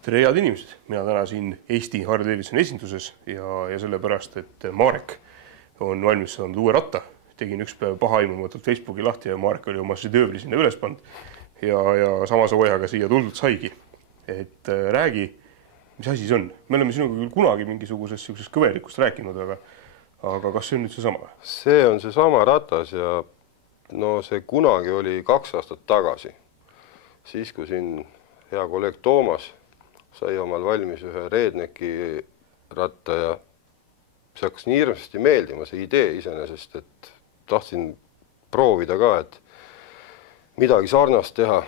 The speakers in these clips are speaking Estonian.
Tere head inimesed, mina täna siin Eesti Harley Davidsoni esinduses ja sellepärast, et Marek on valmis saanud uue ratta. Tegin üks päev pahaimõõmatult Facebooki lahti ja Marek oli oma südöövli sinna üles pannud ja samase ojaga siia tuldud saigi. Et räägi, mis asi see on? Me oleme sinuga küll kunagi mingisugusest kõverikust rääkinud, aga kas see on nüüd see sama? See on see sama ratas ja no see kunagi oli 2 aastat tagasi. Siis kui siin hea kolleeg Toomas sai omal valmis ühe Rednecki ratta ja see hakkas nii hirmsasti meeldima, see idee iseenesest, et tahtsin proovida ka, et midagi sarnast teha.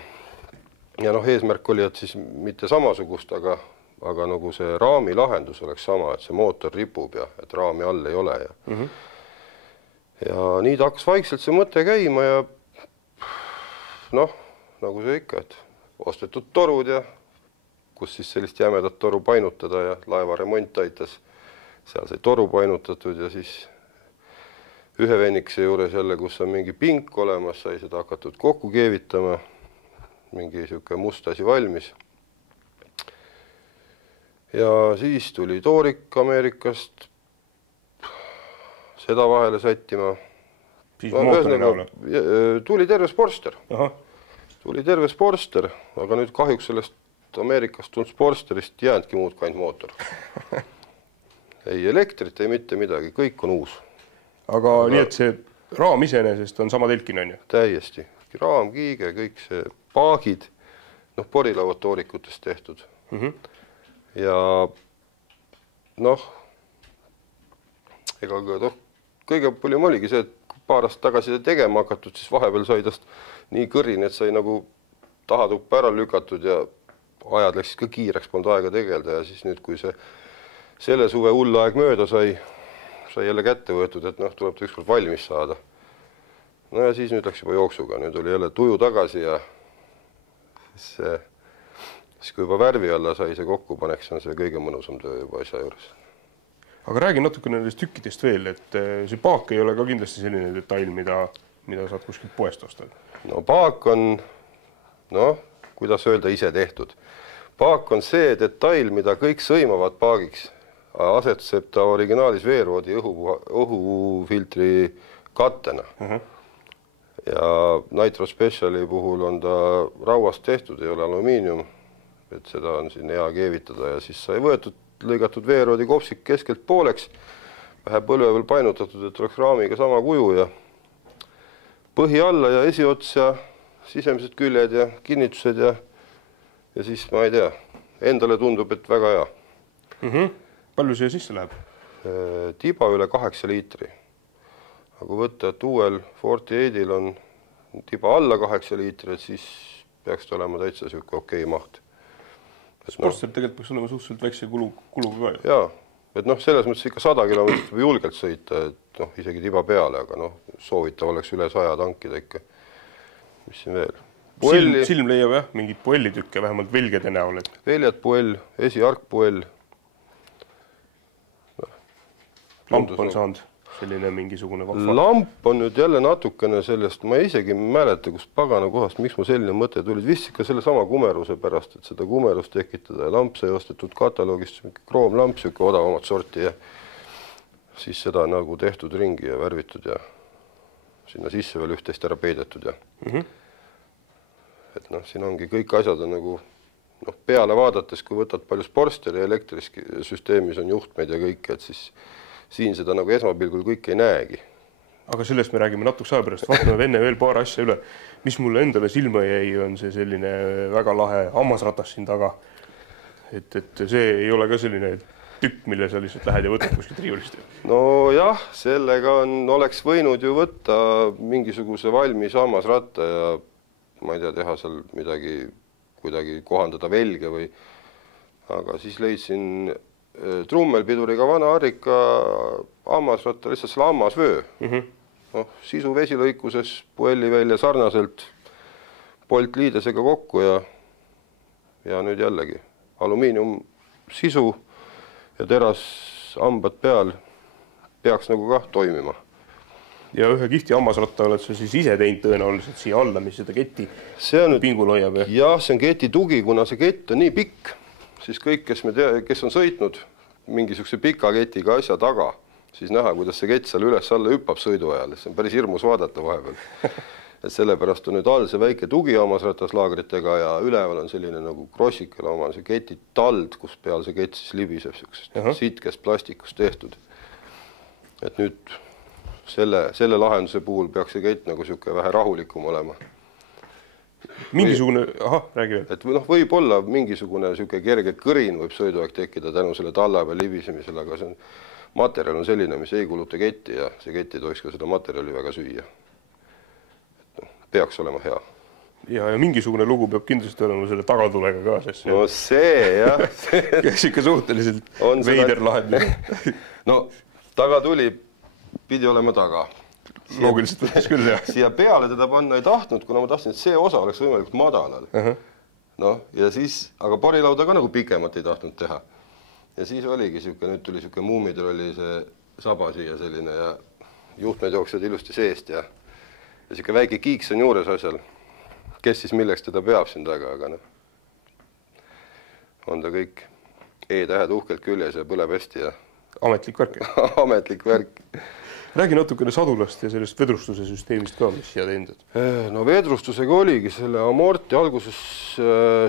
Ja eesmärk oli, et siis mitte samasugust, aga nagu see raami lahendus oleks sama, et see mootor ripub ja et raami all ei ole. Ja nii ta hakkas vaikselt see mõte käima ja nagu see ikka, et ostetud torud ja kus siis sellist jämedat toru painutada ja laeva remont aitas. Seal sai toru painutatud ja siis ühe vennikese juures jälle, kus on mingi pink olemas, sai seda hakatud kokku keevitama, mingi siuke must asi valmis. Ja siis tuli toorik Ameerikast, seda vahele sättima. Siis mootori näole? Tuli terve Sportster. Tuli terve Sportster, aga nüüd kahjuks sellest Ameerikast tulnud Sportsterist jäänudki muud kui ainult mootor. Ei elektrit, ei mitte midagi, kõik on uus. Aga nii, et see raam iseenesest on sama telkin, on ju? Täiesti. Raam, kiige, kõik see paagid, porilauad toorikutest tehtud. Ja kõige palju oligi see, et paar aastat tagasi tegema hakatud, siis vahepeal sai tast nii kõrin, et sai nagu tahatuppa ära lükatud ja ajad läksid ka kiireks, polnud aega tegelda ja siis nüüd, kui selle suve hull aeg mööda sai jälle kätte võetud, et tuleb ta ükskord valmis saada. Ja siis nüüd läks juba jooksuga, nüüd oli jälle tuju tagasi ja siis kui juba värvi alla sai see kokkupanek, see on see kõige mõnusam töö juba asja juures. Aga räägi natuke nendest tükkidest veel, et see paak ei ole ka kindlasti selline detail, mida saad kuskilt poest osta. Paak on, kuidas öelda, ise tehtud. Paak on see detail, mida kõik sõimavad paagiks. Asetseb ta originaalis veeroodi õhufiltri kattena. Ja Nitro Speciali puhul on ta rauast tehtud, ei ole alumiinium, et seda on siin hea keevitada ja siis sai võetud, lõigatud veeroodi kopsik keskelt pooleks, vähe põlve veel painutatud, et oleks raamiga sama kuju ja põhi alla ja esiots ja sisemised küljed ja kinnitused ja siis ma ei tea, endale tundub, et väga hea. Palju siia sisse läheb? Tiba üle 8 liitri. Aga kui võtta, et uuel 48-il on tiba alla 8 liitri, et siis peaks ta olema täitsa siuke okei maht. Sportster tegelikult peaks olema suhteliselt väikse kuluga ka. Jaa, et selles mõttes ikka 100 kilomeetrit või julgelt sõita, et isegi tiba peale, aga soovitav oleks üle 100 tankida ikka. Mis siin veel? Silm leiab jah, mingid puellitükke, vähemalt velgede näol. Veljad puell, esiark puell. Lamp on saanud selline mingisugune vahva. Lamp on nüüd jälle natukene sellest, ma isegi mäleta, kus pagana kohast, miks mu selline mõte tulid. Vist ikka selle sama kumeruse pärast, et seda kumerust tekitada ja lamp sai ostetud kataloogist, kroomlamp, siuke odavamat sorti ja siis seda nagu tehtud ringi ja värvitud ja sinna sisse veel üht-teist ära peidetud ja et siin ongi kõik asjad on nagu peale vaadates, kui võtad palju Sportsteri ja elektrisüsteemis on juhtmeid ja kõik, et siis siin seda nagu esmapilgul kõik ei näegi. Aga sellest me räägime natuks aja pärast. Vaatame enne veel paar asja üle. Mis mulle endale silma jäi, on see selline väga lahe hammasratas siin taga. Et see ei ole ka selline tükk, mille sa lihtsalt lähed ja võtad kuskilt riiulist. Jah, sellega oleks võinud ju võtta mingisuguse valmis hammasratta ja ma ei tea, teha seal midagi, kuidagi kohandada velge või, aga siis leidsin trummelpiduriga vana harrika hammasratta, lihtsalt selle hammasvöö. Sisu vesilõikuses puelli välja sarnaselt poltliidesega kokku ja nüüd jällegi alumiinium sisu ja teras hambad peal peaks nagu ka toimima. Ja ühe kihti hammasratta oled sa siis ise teinud tõenäoliselt siia alla, mis seda ketti pingul hoiab. Jah, see on keti tugi, kuna see kett on nii pikk. siis kõik, kes on sõitnud mingisuguse pika ketiga asja taga, siis näha, kuidas see kett seal üles-alla hüppab sõidu ajal. See on päris hirmus vaadata vahepeal. Et sellepärast on nüüd all see väike tugi omasrataslaagritega ja üleval on selline nagu krossikele oma see keti tald, kus peal see kett siis libiseb sitkest plastikust tehtud. Et nüüd selle lahenduse puhul peaks see kett nagu siuke vähe rahulikum olema. Mingisugune, räägi veel. Et võib olla mingisugune siuke kerge kõrin võib sõiduaeg tekkida tänu selle talla peal libisemisele, aga see materjal on selline, mis ei kuluta ketti ja see kett ei tohiks ka seda materjali väga süüa. Peaks olema hea. Ja mingisugune lugu peab kindlasti olema selle tagatulega ka, sest no see, jah. Kes ikka suhteliselt veider lahendus. No tagatuli pidi olema taga. Loogiliselt võttes küll, jah. Siia peale teda panna ei tahtnud, kuna ma tahtsin, et see osa oleks võimalikult madalal. No, ja siis, aga parilauda ka nagu pikemat ei tahtnud teha. Ja siis oligi siuke, nüüd tuli siuke muumidel oli see saba siia selline ja juhtmed jooksed ilusti seest ja siuke väike kiiks on juures asjal. Kes siis milleks teda peab siin taga, aga on ta kõik E-tähed uhkelt küljes ja põleb hästi ja ametlik värk. Ametlik värk. Räägi natukene sadulast ja sellest vedrustuse süsteemist ka, mis siia teinud. No vedrustusega oligi selle amorti alguses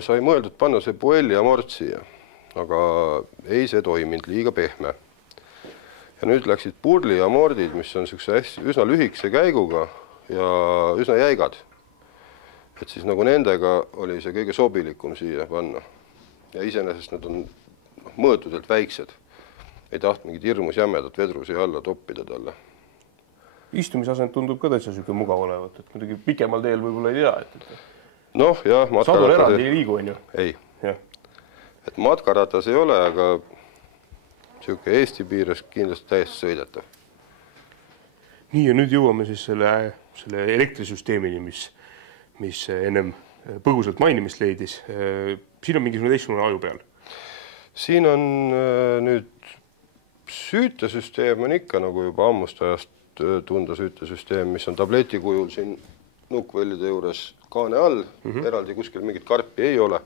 sai mõeldud panna see Puelli amort siia, aga ei see toiminud, liiga pehme. Ja nüüd läksid Purli amordid, mis on üsna lühikese käiguga ja üsna jäigad. Et siis nagu nendega oli see kõige sobilikum siia panna. Ja iseenesest nad on mõõtudelt väiksed. Ei taht mingit hirmus jämedat vedrusi alla toppida talle. Istumisasend tundub ka täitsa siuke mugav olevat, et muidugi pikemal teel võib-olla ei tea. Noh, jah. Sadur eraldi ei liigu, on ju? Ei. Et matkaratas ei ole, aga siuke Eesti piires kindlasti täiesti sõidetav. Nii, ja nüüd jõuame siis selle elektrisüsteemini, mis ennem põgusalt mainimist leidis. Siin on mingisugune teistsugune aju peal. Siin on nüüd süütesüsteem on ikka nagu juba ammustajast tunda süütesüsteem, mis on tableti kujul siin nukkvellide juures kaane all. Eraldi kuskil mingit karpi ei ole.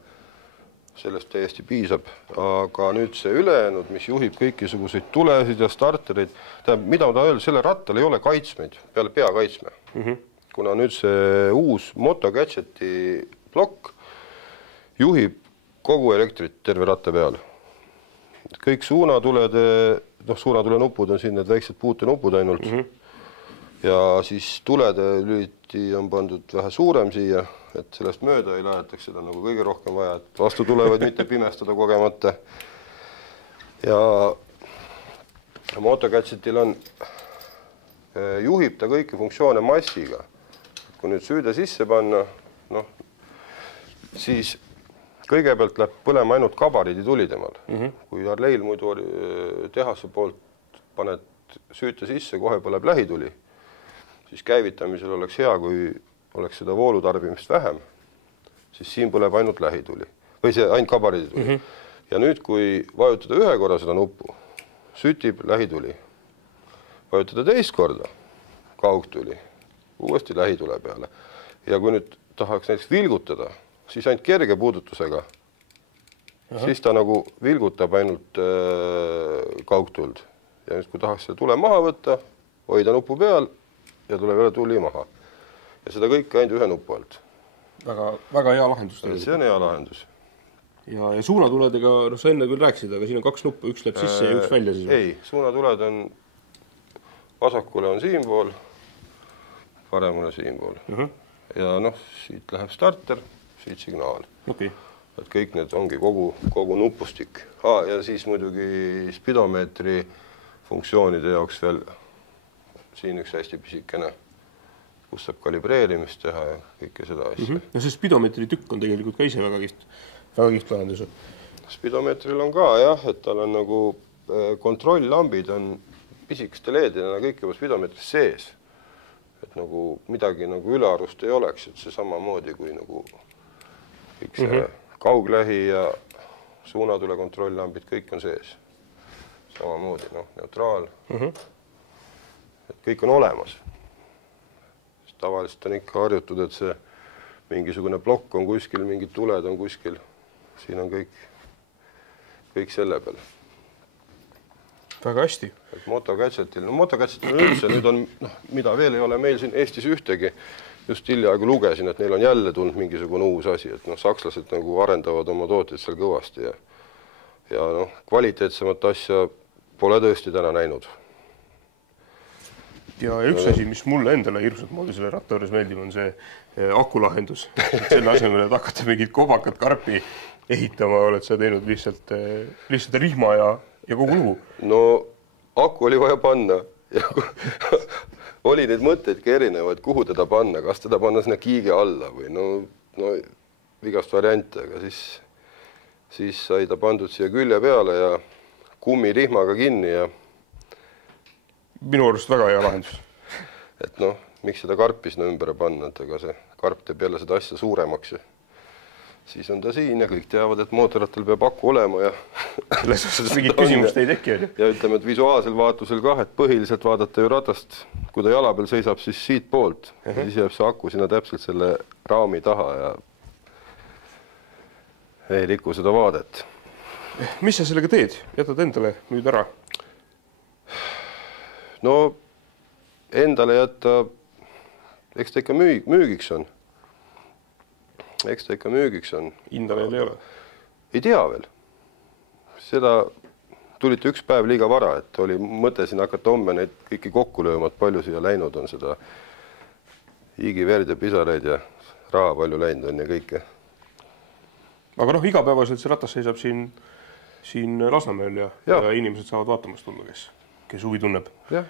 Sellest täiesti piisab. Aga nüüd see ülejäänud, mis juhib kõikisuguseid tulesid ja startereid, mida ma tahan öelda, selle rattal ei ole kaitsmeid, peale pea kaitsme. Kuna nüüd see uus Moto Gadgeti plokk juhib kogu elektrit terve ratta peal. Kõik suunatulede, suunatule nupud on siin need väiksed puutenupud ainult. Ja siis tulede lüliti on pandud vähe suurem siia, et sellest mööda ei lähetaks seda nagu kõige rohkem vaja, et vastu tulevad mitte pimestada kogemata. Ja Moto Gadgetil on, juhib ta kõiki funktsioone massiga. Kui nüüd süüde sisse panna, siis kõigepealt läheb põlema ainult kabariidi tuli temal. Kui Arleil muidu tehase poolt paned süüte sisse, kohe põleb lähituli, siis käivitamisel oleks hea, kui oleks seda voolutarbimist vähem, siis siin põleb ainult lähituli. Või see ainult kabariidi tuli. Ja nüüd, kui vajutada ühe korra seda nuppu, sütib lähituli. Vajutada teist korda, kaugtuli, uuesti lähitule peale. Ja kui nüüd tahaks näiteks vilgutada, siis ainult kerge puudutusega, siis ta nagu vilgutab ainult kaugtuld. Ja nüüd, kui tahaks selle tule maha võtta, hoida nupu peal ja tuleb jälle tuli maha. Ja seda kõik ainult ühe nupu alt. Väga hea lahendus. See on hea lahendus. Ja suunatuledega, sa enne küll rääkisid, aga siin on kaks nuppu, üks läheb sisse ja üks välja siis. Ei, suunatuled on, vasakule on siinpool, paremule siinpool. Ja siit läheb starter, siit signaal. Et kõik need ongi kogu nupustik. Ja siis muidugi spidomeetri funktsioonide jaoks veel siin üks hästi pisikene, kus saab kalibreerimist teha ja kõike seda asja. Ja see spidomeetri tükk on tegelikult ka ise väga kiht lahendus. Spidomeetril on ka jah, et tal on nagu kontrolllambid on pisikeste leedina kõik juba spidomeetris sees. Et nagu midagi nagu ülearust ei oleks, et see samamoodi kui nagu kõik see kauglähi ja suunatule kontrolllambid, kõik on sees. Samamoodi, neutraal. Et kõik on olemas. Tavaliselt on ikka harjutud, et see mingisugune plokk on kuskil, mingid tuled on kuskil. Siin on kõik kõik selle peale. Väga hästi. Motogadgetil üldse nüüd on, mida veel ei ole meil siin Eestis ühtegi, just hiljaaegu lugesin, et neil on jälle tulnud mingisugune uus asi, et sakslased nagu arendavad oma tooteid seal kõvasti ja kvaliteetsemat asja pole tõesti täna näinud. Ja üks asi, mis mulle endale hirmsat moodi selle ratta juures meeldib, on see akulahendus. Selle asemel, et hakata mingit kobakat karpi ehitama, oled sa teinud lihtsalt rihma ja kogu lugu. No aku oli vaja panna ja oli neid mõtteidki erinevaid, kuhu teda panna, kas teda panna sinna kiige alla või no vigast variante, aga siis sai ta pandud siia külje peale ja kummirihmaga kinni ja minu arust väga hea lahendus. Et miks seda karpi sinna ümber panna, et aga see karp teeb jälle seda asja suuremaks ja siis on ta siin ja kõik teavad, et mootorrattal peab aku olema ja mingit küsimust ei teki. Ja ütleme, et visuaalsel vaatlusel kah, et põhiliselt vaadata ju ratast, kui ta jala peal seisab, siis siit poolt. Siis jääb see aku sinna täpselt selle raami taha ja ei riku seda vaadet. Mis sa sellega teed? Jätad endale nüüd ära? No endale jätta, eks ta ikka müügiks on. Hinda veel ei ole? Ei tea veel. Seda tulite üks päev liiga vara, et oli mõte siin hakata homme neid kõiki kokku lööma, et palju siia läinud on seda higi, verd ja pisareid ja raha palju läinud on ja kõike. Aga igapäevaselt see ratas seisab siin Lasnamäel ja inimesed saavad vaatamast tulla, kes huvi tunneb ja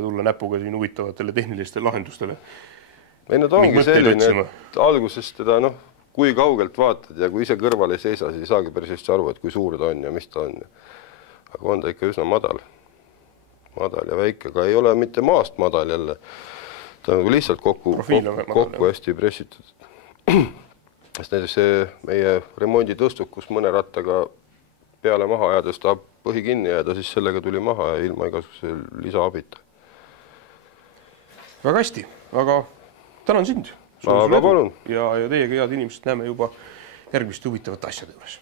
tulla näpuga siin huvitavatele tehnilistele lahendustele. Ei, nad ongi selline, et algusest teda, kui kaugelt vaatad ja kui ise kõrval ei seisa, siis ei saagi päris hästi aru, et kui suur ta on ja mis ta on. Aga on ta ikka üsna madal ja väike, aga ei ole mitte maast madal jälle. Ta on lihtsalt kokku hästi pressitud. Sest näiteks see meie remonditõstuk, kus mõne rattaga peale maha ajades tahab põhi kinni jääda, siis sellega tuli maha ja ilma igasuguse lisaabita. Väga hästi, aga tänan sind. Aga palun. Ja teiega head inimesed näeme juba järgmiste huvitavate asjade juures.